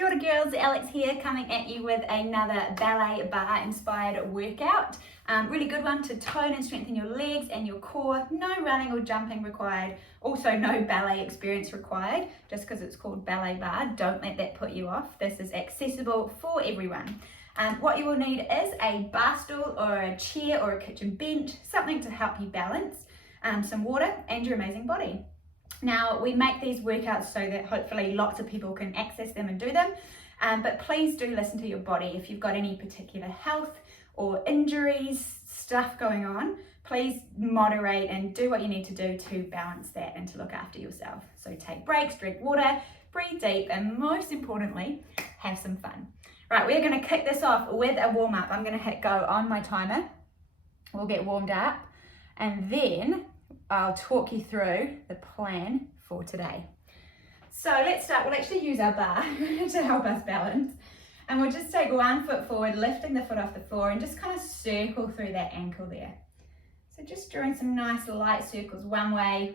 Kia ora girls, Alex here coming at you with another Ballet Barre inspired workout. Really good one to tone and strengthen your legs and your core. No running or jumping required. Also no ballet experience required. Just because it's called Ballet Barre, don't let that put you off. This is accessible for everyone. What you will need is a bar stool or a chair or a kitchen bench, something to help you balance, some water and your amazing body. Now, we make these workouts so that hopefully lots of people can access them and do them, but please do listen to your body. If you've got any particular health or injuries, stuff going on, please moderate and do what you need to do to balance that and to look after yourself. So take breaks, drink water, breathe deep, and most importantly, have some fun. Right, we're gonna kick this off with a warm up. I'm gonna hit go on my timer. We'll get warmed up, and then I'll talk you through the plan for today. So let's start. We'll actually use our bar to help us balance. And we'll just take 1 foot forward, lifting the foot off the floor and just kind of circle through that ankle there. So just drawing some nice light circles one way.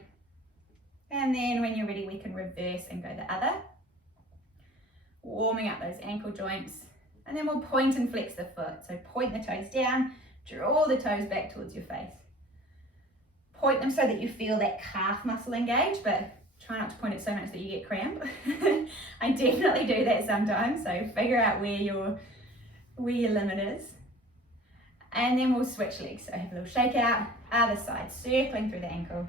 And then when you're ready, we can reverse and go the other. Warming up those ankle joints. And then we'll point and flex the foot. So point the toes down, draw the toes back towards your face. Point them so that you feel that calf muscle engage, but try not to point it so much that you get cramp. I definitely do that sometimes, so figure out where your limit is. And then we'll switch legs, so have a little shake out, other side, circling through the ankle.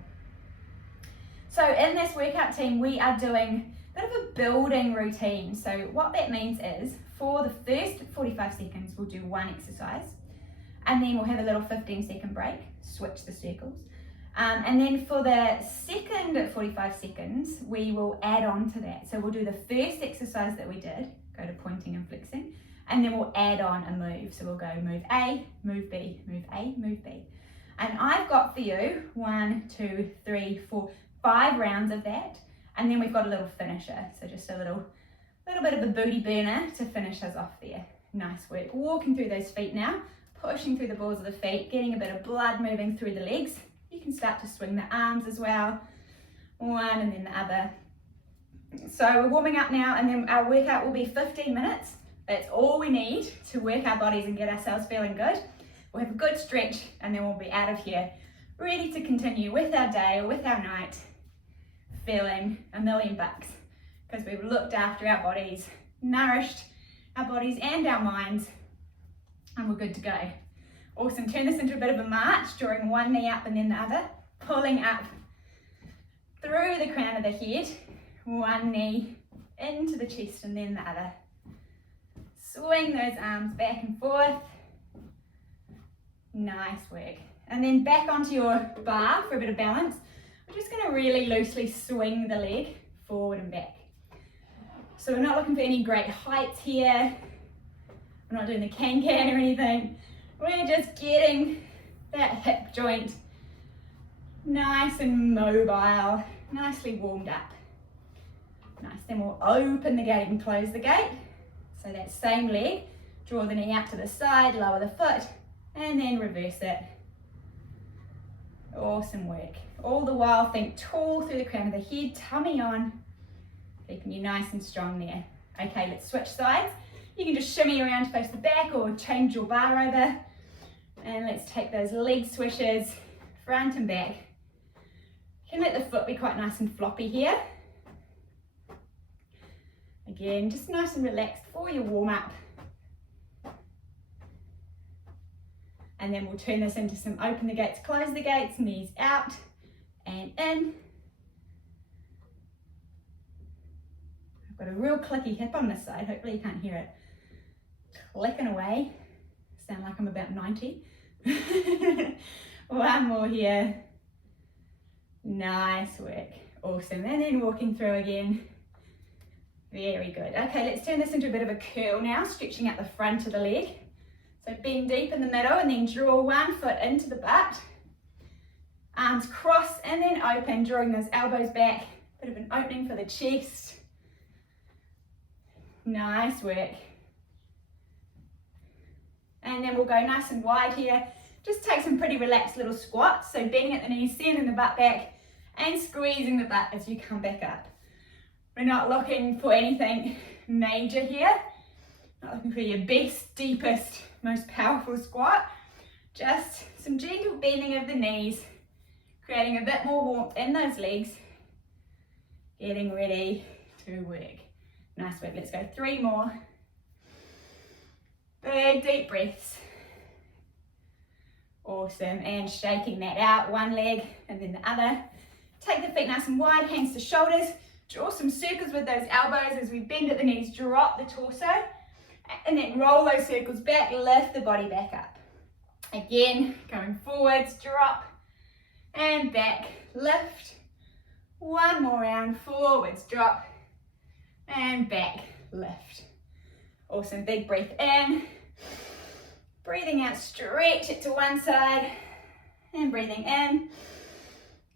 So in this workout team, we are doing a bit of a building routine. So what that means is, for the first 45 seconds, we'll do one exercise, and then we'll have a little 15-second break, switch the circles. And then for the second 45 seconds, we will add on to that. So we'll do the first exercise that we did, go to pointing and flexing, and then we'll add on a move. So we'll go move A, move B, move A, move B. And I've got for you 1, 2, 3, 4, 5 rounds of that. And then we've got a little finisher. So just a little bit of a booty burner to finish us off there. Nice work. Walking through those feet now, pushing through the balls of the feet, getting a bit of blood moving through the legs. You can start to swing the arms as well, one and then the other. So we're warming up now, and then our workout will be 15 minutes. That's all we need to work our bodies and get ourselves feeling good. We'll have a good stretch, and then we'll be out of here, ready to continue with our day or with our night, feeling $1,000,000, because we've looked after our bodies, nourished our bodies and our minds, and we're good to go. Awesome, turn this into a bit of a march, drawing one knee up and then the other, pulling up through the crown of the head, one knee into the chest and then the other. Swing those arms back and forth. Nice work. And then back onto your bar for a bit of balance. We're just gonna really loosely swing the leg forward and back. So we're not looking for any great heights here. We're not doing the can-can or anything. We're just getting that hip joint nice and mobile, nicely warmed up. Nice, then we'll open the gate and close the gate. So that same leg, draw the knee out to the side, lower the foot, and then reverse it. Awesome work. All the while, think tall through the crown of the head, tummy on, keeping you nice and strong there. Okay, let's switch sides. You can just shimmy around to face the back or change your bar over. And let's take those leg swishes, front and back. You can let the foot be quite nice and floppy here. Again, just nice and relaxed for your warm up. And then we'll turn this into some open the gates, close the gates, knees out and in. I've got a real clicky hip on this side, hopefully you can't hear it. Clicking away, sound like I'm about 90. One more here. Nice work, awesome. And then walking through again. Very good. Okay, let's turn this into a bit of a curl now, stretching out the front of the leg. So bend deep in the middle and then draw one foot into the butt. Arms cross and then open, drawing those elbows back. Bit of an opening for the chest. Nice work. And then we'll go nice and wide here. Just take some pretty relaxed little squats. So bending at the knees, sending the butt back and squeezing the butt as you come back up. We're not looking for anything major here. Not looking for your best, deepest, most powerful squat. Just some gentle bending of the knees, creating a bit more warmth in those legs. Getting ready to work. Nice work, let's go 3 more. Big deep breaths. Awesome, and shaking that out, one leg and then the other. Take the feet nice and wide, hands to shoulders. Draw some circles with those elbows as we bend at the knees, drop the torso. And then roll those circles back, lift the body back up. Again, going forwards, drop and back, lift. One more round, forwards, drop and back, lift. Awesome, big breath in. Breathing out, stretch it to one side. And breathing in.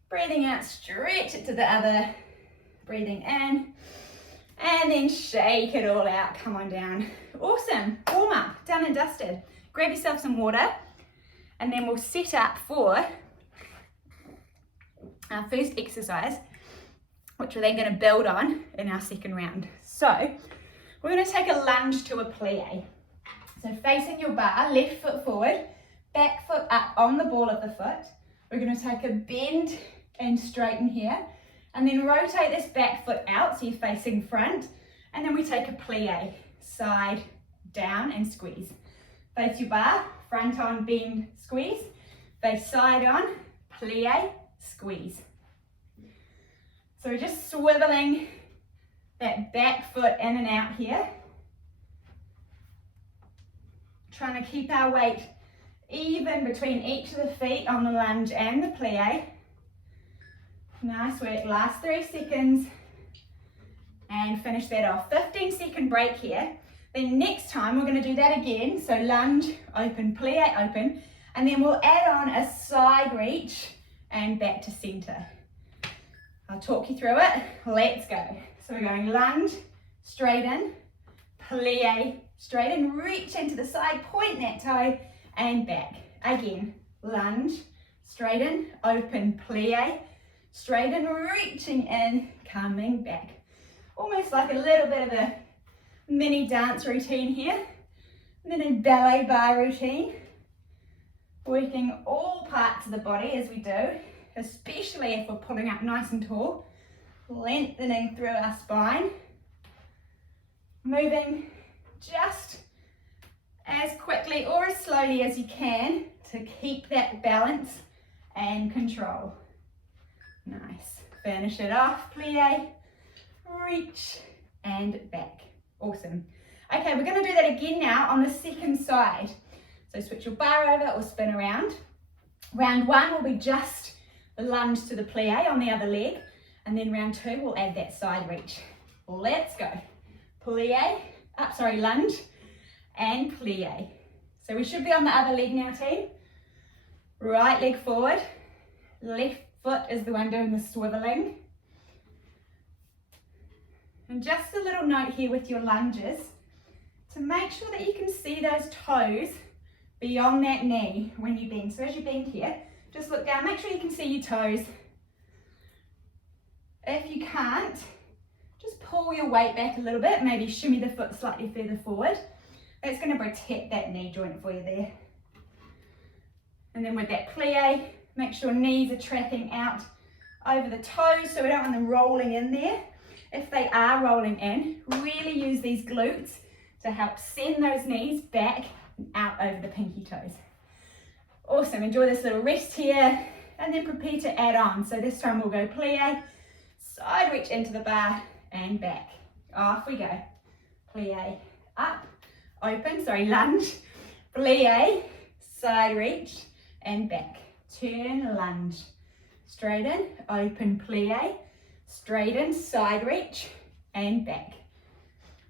Breathing out, stretch it to the other. Breathing in. And then shake it all out, come on down. Awesome, warm up, done and dusted. Grab yourself some water and then we'll set up for our first exercise, which we're then going to build on in our second round. So we're going to take a lunge to a plie. So facing your bar, left foot forward, back foot up on the ball of the foot. We're going to take a bend and straighten here, and then rotate this back foot out so you're facing front, and then we take a plie, side, down and squeeze. Face your bar, front on, bend, squeeze. Face side on, plie, squeeze. So we're just swiveling that back foot in and out here. Trying to keep our weight even between each of the feet on the lunge and the plie. Nice work, last 3 seconds. And finish that off. 15-second break here. Then next time we're going to do that again. So lunge, open, plie, open. And then we'll add on a side reach and back to center. I'll talk you through it. Let's go. So we're going lunge, straighten, plie, straighten, reach into the side, point that toe and back. Again, lunge, straighten, open, plie, straighten, reaching in, coming back. Almost like a little bit of a mini dance routine here. Mini ballet bar routine. Working all parts of the body as we do, especially if we're pulling up nice and tall. Lengthening through our spine. Moving just as quickly or as slowly as you can to keep that balance and control. Nice. Finish it off. Plie, reach and back. Awesome. Okay, we're going to do that again now on the second side. So switch your bar over or spin around. Round 1 will be just the lunge to the plie on the other leg. And then round 2 we'll add that side reach. Let's go. Plie, lunge and plie. So we should be on the other leg now, team. Right leg forward, left foot is the one doing the swiveling. And just a little note here with your lunges, to make sure that you can see those toes beyond that knee when you bend. So as you bend here, just look down, make sure you can see your toes. If you can't, just pull your weight back a little bit, maybe shimmy the foot slightly further forward. That's going to protect that knee joint for you there. And then with that plie, make sure knees are tracking out over the toes so we don't want them rolling in there. If they are rolling in, really use these glutes to help send those knees back and out over the pinky toes. Awesome, enjoy this little rest here and then prepare to add on. So this time we'll go plie, side reach into the bar and back. Off we go. Plie, up, open, lunge, plie, side reach and back. Turn, lunge, straighten, open, plie, straighten, side reach and back.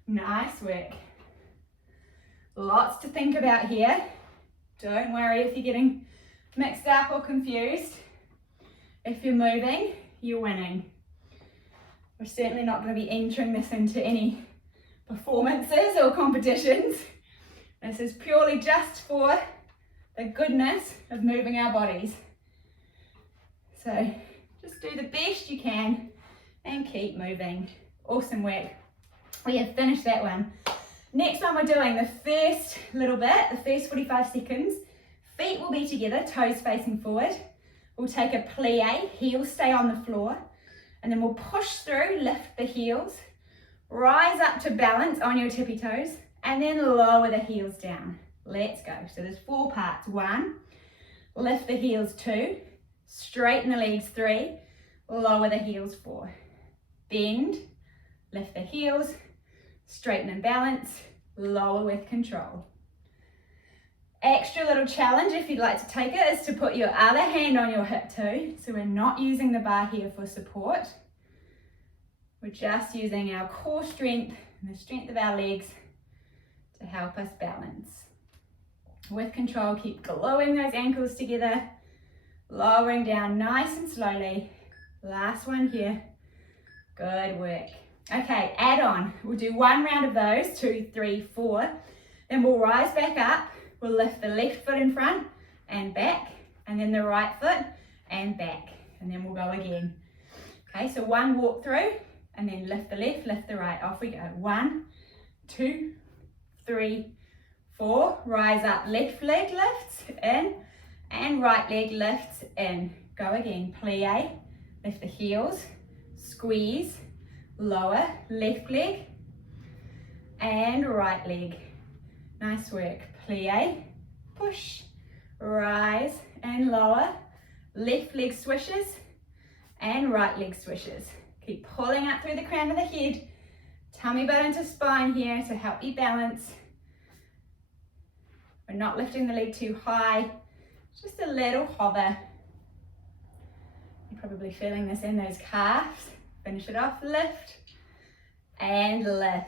Nice work. Lots to think about here. Don't worry if you're getting mixed up or confused. If you're moving, you're winning. We're certainly not going to be entering this into any performances or competitions. This is purely just for the goodness of moving our bodies. So just do the best you can and keep moving. Awesome work. We have finished that one. Next one, we're doing the first little bit, the first 45 seconds. Feet will be together, toes facing forward. We'll take a plie, heels stay on the floor, and then we'll push through, lift the heels, rise up to balance on your tippy toes, and then lower the heels down. Let's go. So there's 4 parts. 1, lift the heels. 2, straighten the legs. 3, lower the heels. 4, bend, lift the heels, straighten and balance, lower with control. Extra little challenge, if you'd like to take it, is to put your other hand on your hip too. So we're not using the bar here for support. We're just using our core strength and the strength of our legs to help us balance. With control, keep gluing those ankles together, lowering down nice and slowly. Last one here. Good work. Okay, add on. We'll do 1 round of those, 2, 3, 4. Then we'll rise back up. We'll lift the left foot in front and back, and then the right foot and back, and then we'll go again. Okay, so 1 walk through, and then lift the left, lift the right. Off we go. 1, 2, 3, 4. Rise up, left leg lifts in, and right leg lifts in. Go again. Plie, lift the heels, squeeze, lower, left leg, and right leg. Nice work. Plie, push, rise and lower, left leg swishes and right leg swishes. Keep pulling up through the crown of the head, tummy button to spine here to help you balance. We're not lifting the leg too high, just a little hover. You're probably feeling this in those calves. Finish it off, lift and lift.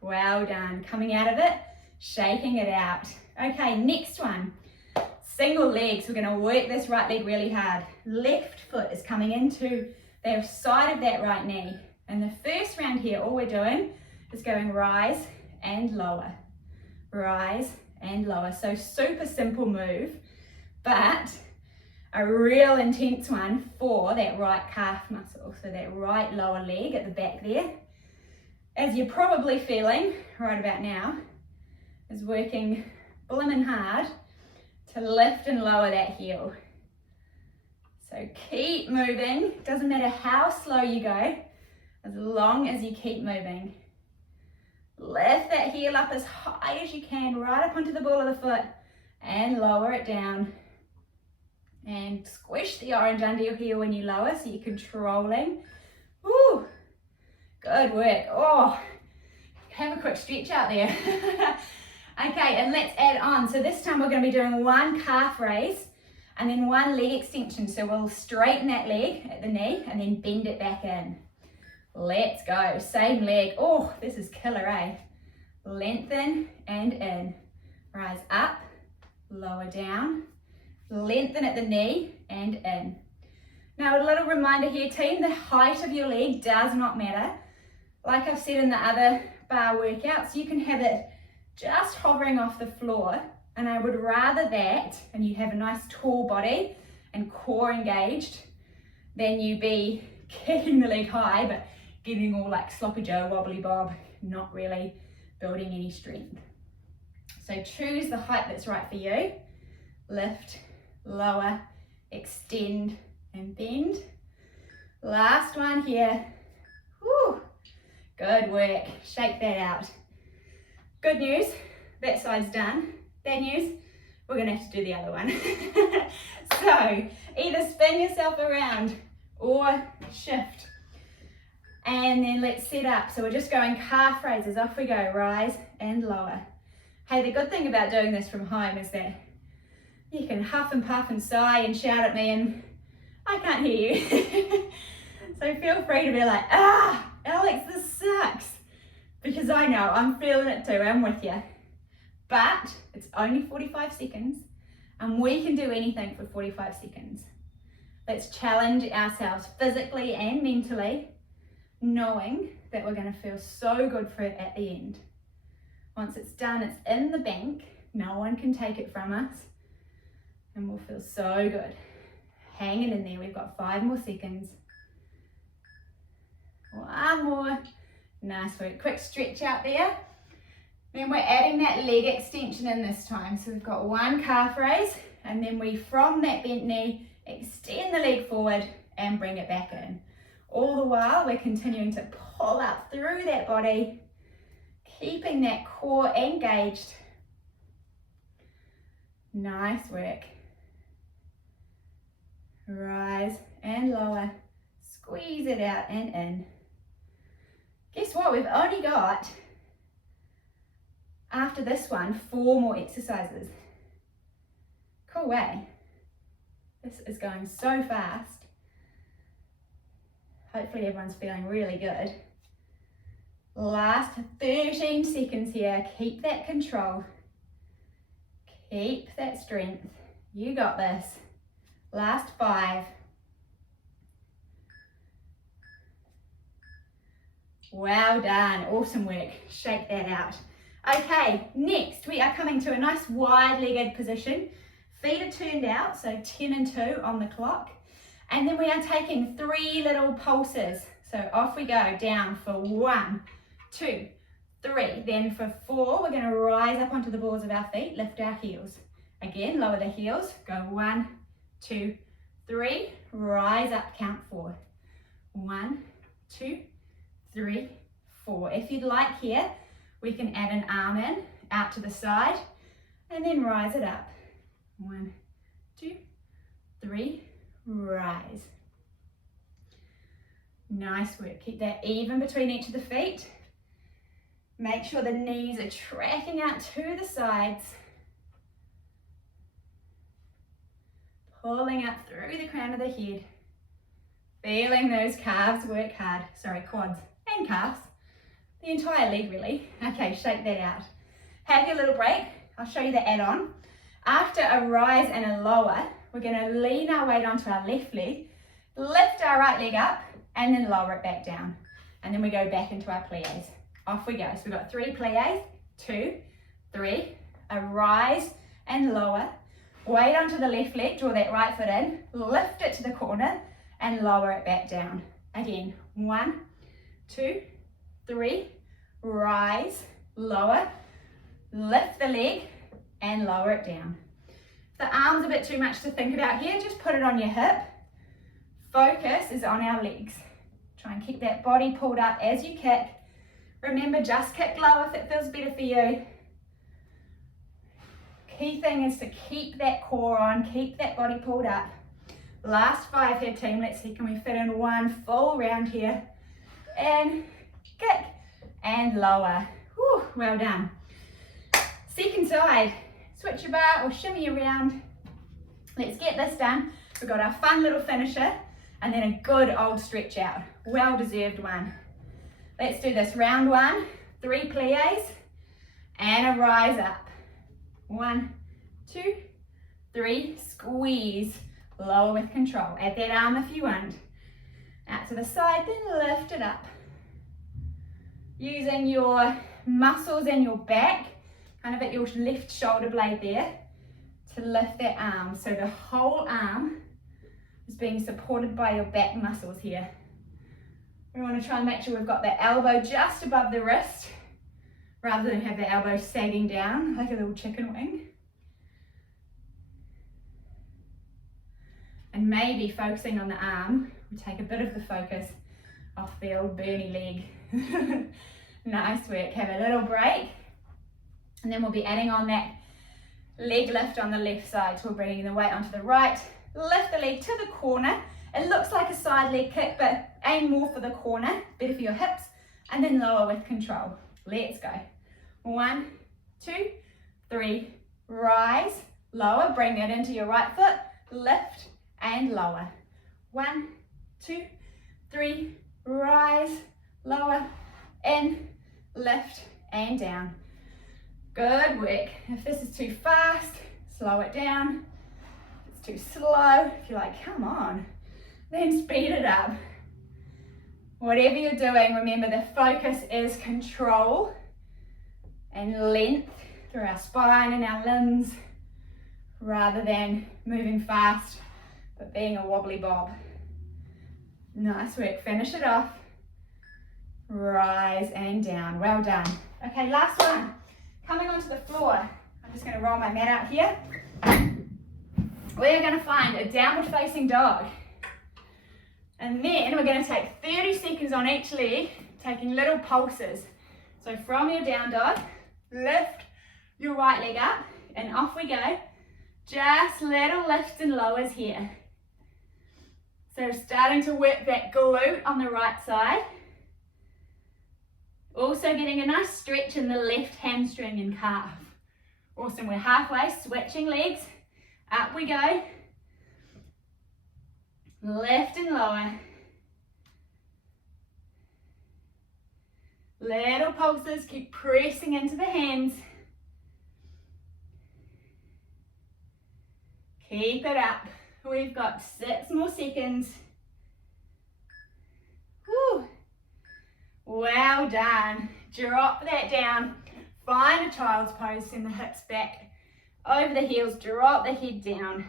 Well done. Coming out of it, shaking it out. Okay, next one. Single legs. We're going to work this right leg really hard. Left foot is coming into the side of that right knee. And the first round here, all we're doing is going rise and lower. Rise and lower. So super simple move, but a real intense one for that right calf muscle. So that right lower leg at the back there, as you're probably feeling right about now, is working blimmin' hard to lift and lower that heel. So keep moving. Doesn't matter how slow you go, as long as you keep moving. Lift that heel up as high as you can, right up onto the ball of the foot, and lower it down. And squish the orange under your heel when you lower, so you're controlling. Woo! Good work. Oh, have a quick stretch out there. Okay, and let's add on. So this time we're going to be doing 1 calf raise and then 1 leg extension. So we'll straighten that leg at the knee and then bend it back in. Let's go. Same leg. Oh, this is killer, eh? Lengthen and in. Rise up, lower down, lengthen at the knee and in. Now a little reminder here, team, the height of your leg does not matter. Like I've said in the other bar workouts, you can have it just hovering off the floor, and I would rather that, and you have a nice tall body and core engaged, than you be kicking the leg high but getting all like sloppy Joe, wobbly bob, not really building any strength. So choose the height that's right for you. Lift, lower, extend and bend. Last one here. Woo. Good work. Shake that out. Good news, that side's done. Bad news, we're going to have to do the other one. So either spin yourself around or shift. And then let's set up. So we're just going calf raises. Off we go. Rise and lower. Hey, the good thing about doing this from home is that you can huff and puff and sigh and shout at me and I can't hear you. So feel free to be like, Alex, this sucks. Because I know, I'm feeling it too, I'm with you. But it's only 45 seconds and we can do anything for 45 seconds. Let's challenge ourselves physically and mentally, knowing that we're going to feel so good for it at the end. Once it's done, it's in the bank. No one can take it from us. And we'll feel so good. Hanging in there, we've got 5 more seconds. 1 more. Nice work. Quick stretch out there. Then we're adding that leg extension in this time. So we've got one calf raise, and then we, from that bent knee, extend the leg forward and bring it back in. All the while, we're continuing to pull up through that body, keeping that core engaged. Nice work. Rise and lower. Squeeze it out and in. Guess what? We've only got, after this one, 4 more exercises. Cool way. This is going so fast. Hopefully everyone's feeling really good. Last 13 seconds here. Keep that control. Keep that strength. You got this. Last 5. Well done. Awesome work. Shake that out. Okay, next we are coming to a nice wide-legged position. Feet are turned out, so 10 and 2 on the clock. And then we are taking 3 little pulses. So off we go, down for 1, 2, 3. Then for 4, we're going to rise up onto the balls of our feet, lift our heels. Again, lower the heels, go 1, 2, 3, rise up, count 4. 1, 2, 3, 4. If you'd like here, we can add an arm in, out to the side, and then rise it up. 1, 2, 3, rise. Nice work. Keep that even between each of the feet. Make sure the knees are tracking out to the sides. Pulling up through the crown of the head. Feeling those calves work hard. Sorry, quads and calves. The entire leg really. Okay, shake that out. Have your little break. I'll show you the add-on. After a rise and a lower, we're going to lean our weight onto our left leg, lift our right leg up, and then lower it back down. And then we go back into our plies. Off we go. So we've got 3 plies, 2, 3, a rise and lower. Weight onto the left leg, draw that right foot in, lift it to the corner, and lower it back down. Again, 1, 2, 3, rise, lower, lift the leg, and lower it down. If the arm's a bit too much to think about here, just put it on your hip. Focus is on our legs. Try and keep that body pulled up as you kick. Remember, just kick low if it feels better for you. Key thing is to keep that core on, keep that body pulled up. Last 5 here, team. Let's see, can we fit in 1 full round here? And kick and lower. Whew, well done. Second side. Switch your bar or shimmy around. Let's get this done. We've got our fun little finisher and then a good old stretch out. Well deserved one. Let's do this. Round 1, 3 plies and a rise up. 1, 2, 3, squeeze. Lower with control. Add that arm if you want. Out to the side, then lift it up. Using your muscles in your back, kind of at your left shoulder blade there, to lift that arm. So the whole arm is being supported by your back muscles here. We want to try and make sure we've got the elbow just above the wrist, rather than have the elbow sagging down like a little chicken wing. And maybe focusing on the arm, we take a bit of the focus off the old Bernie leg. Nice work. Have a little break. And then we'll be adding on that leg lift on the left side. So we're bringing the weight onto the right, lift the leg to the corner. It looks like a side leg kick, but aim more for the corner, better for your hips, and then lower with control. Let's go. 1, 2, 3, rise, lower, bring it into your right foot, lift and lower. 1, 2, 3, rise, lower, in, lift and down. Good work. If this is too fast, slow it down. If it's too slow, if you're like, come on, then speed it up. Whatever you're doing, remember the focus is control and length through our spine and our limbs, rather than moving fast but being a wobbly bob. Nice work. Finish it off. rise and down. Well done. Okay, last one. Coming onto the floor. I'm just going to roll my mat out here. We're going to find a downward facing dog. And then we're going to take 30 seconds on each leg, taking little pulses. So from your down dog, lift your right leg up and off we go. Just little lifts and lowers here. So starting to work that glute on the right side. Also getting a nice stretch in the left hamstring and calf. Awesome, we're halfway, switching legs. Up we go. Lift and lower. Little pulses, keep pressing into the hands. Keep it up. We've got 6 more seconds. Woo. Well done. Drop that down. Find a child's pose, send the hips back over the heels, drop the head down.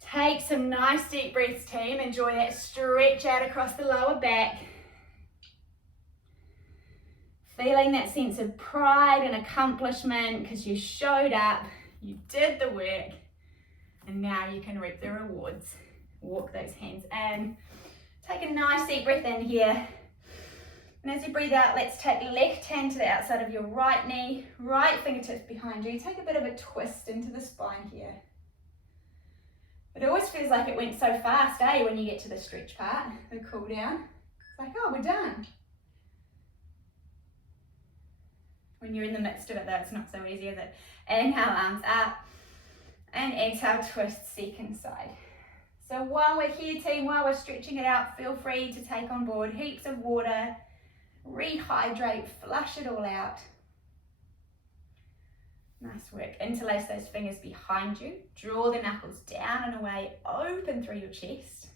Take some nice deep breaths, team. Enjoy that stretch out across the lower back. Feeling that sense of pride and accomplishment because you showed up, you did the work, and now you can reap the rewards. Walk those hands in. Take a nice deep breath in here. And as you breathe out, let's take left hand to the outside of your right knee, right fingertips behind you. Take a bit of a twist into the spine here. It always feels like it went so fast, eh, when you get to the stretch part, the cool down. It's like, oh, we're done. When you're in the midst of it though, it's not so easy, is it? Inhale, arms up, and exhale, twist second side. So while we're here, team, while we're stretching it out, feel free to take on board heaps of water, rehydrate, flush it all out. Nice work. Interlace those fingers behind you. Draw the knuckles down and away, open through your chest.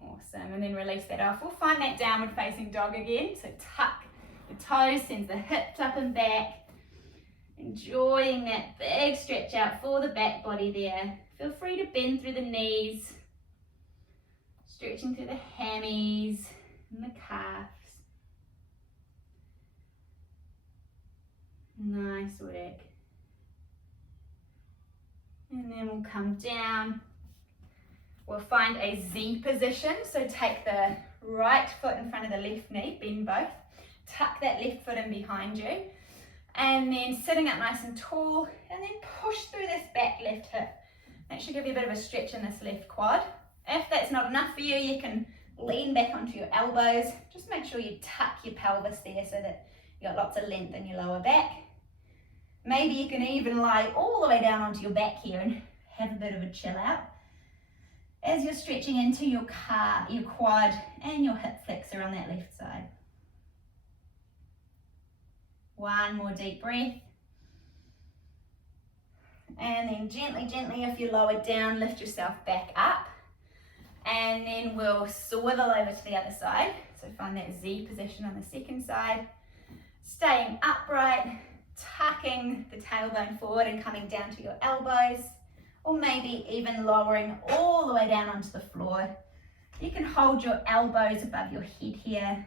Awesome, and then release that off. We'll find that downward facing dog again. So tuck the toes, sends the hips up and back. Enjoying that big stretch out for the back body there. Feel free to bend through the knees. Stretching through the hammies and the calves. Nice work. And then we'll come down. We'll find a Z position. So take the right foot in front of the left knee, bend both. Tuck that left foot in behind you. And then sitting up nice and tall. And then push through this back left hip. That should give you a bit of a stretch in this left quad. If that's not enough for you, you can lean back onto your elbows. Just make sure you tuck your pelvis there so that you've got lots of length in your lower back. Maybe you can even lie all the way down onto your back here and have a bit of a chill out as you're stretching into your quad and your hip flexor on that left side. One more deep breath. And then gently, gently, if you're lowered down, lift yourself back up. And then we'll swivel over to the other side. So find that Z position on the second side. Staying upright, tucking the tailbone forward and coming down to your elbows. Or maybe even lowering all the way down onto the floor. You can hold your elbows above your head here.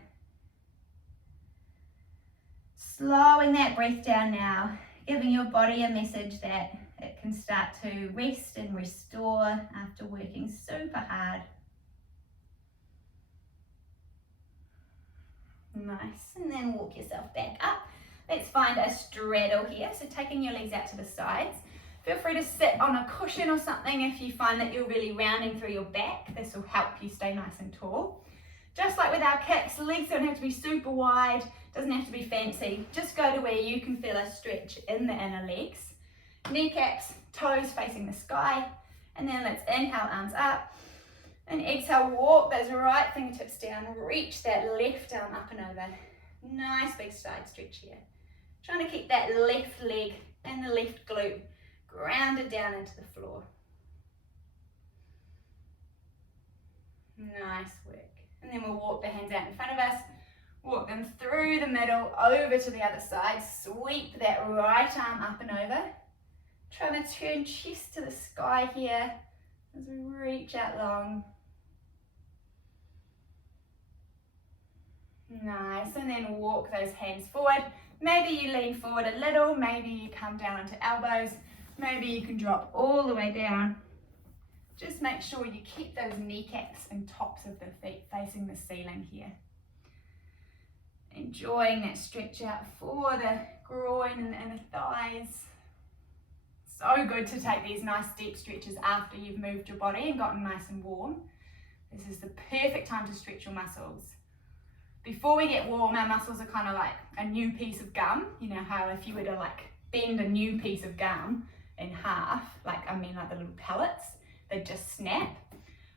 Slowing that breath down now, giving your body a message that it can start to rest and restore after working super hard. Nice, and then walk yourself back up. Let's find a straddle here, so taking your legs out to the sides. Feel free to sit on a cushion or something if you find that you're really rounding through your back. This will help you stay nice and tall. Just like with our kicks, legs don't have to be super wide, doesn't have to be fancy. Just go to where you can feel a stretch in the inner legs. Kneecaps, toes facing the sky. And then let's inhale, arms up. And exhale, walk those right fingertips down. Reach that left arm up and over. Nice big side stretch here. Trying to keep that left leg and the left glute grounded down into the floor. Nice work. And then we'll walk the hands out in front of us. Walk them through the middle, over to the other side. Sweep that right arm up and over. Trying to turn chest to the sky here as we reach out long. Nice, and then walk those hands forward. Maybe you lean forward a little, maybe you come down onto elbows, maybe you can drop all the way down. Just make sure you keep those kneecaps and tops of the feet facing the ceiling here. Enjoying that stretch out for the groin and the thighs. So good to take these nice deep stretches after you've moved your body and gotten nice and warm. This is the perfect time to stretch your muscles. Before we get warm, our muscles are kind of like a new piece of gum. You know how if you were to like bend a new piece of gum in half, like the little pellets, they'd just snap.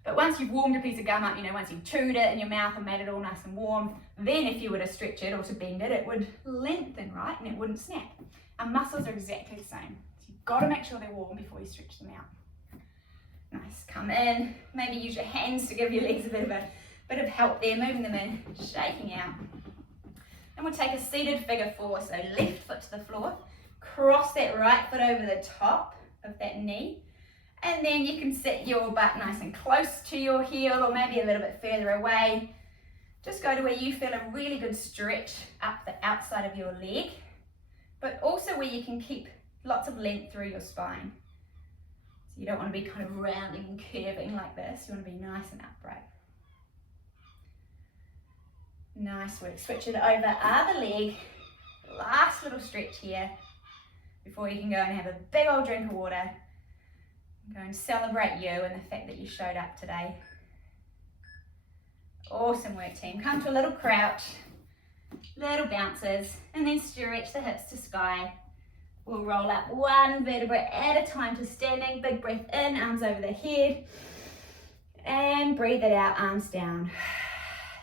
But once you've warmed a piece of gum up, once you've chewed it in your mouth and made it all nice and warm, then if you were to stretch it or to bend it, it would lengthen, right? And it wouldn't snap. Our muscles are exactly the same. So you've got to make sure they're warm before you stretch them out. Nice, come in. Maybe use your hands to give your legs a bit of help there, moving them in, shaking out. And we'll take a seated figure four, so left foot to the floor, cross that right foot over the top of that knee, and then you can sit your butt nice and close to your heel or maybe a little bit further away. Just go to where you feel a really good stretch up the outside of your leg, but also where you can keep lots of length through your spine. So you don't want to be kind of rounding and curving like this. You want to be nice and upright. Nice work. Switch it over other leg. Last little stretch here before you can go and have a big old drink of water. Go and celebrate you and the fact that you showed up today. Awesome work, team. Come to a little crouch, little bounces, and then stretch the hips to sky. We'll roll up one vertebra at a time to standing. Big breath in, arms over the head, and breathe it out, arms down.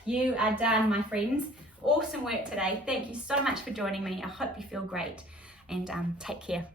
You are done, my friends. Awesome work today. Thank you so much for joining me. I hope you feel great, and take care.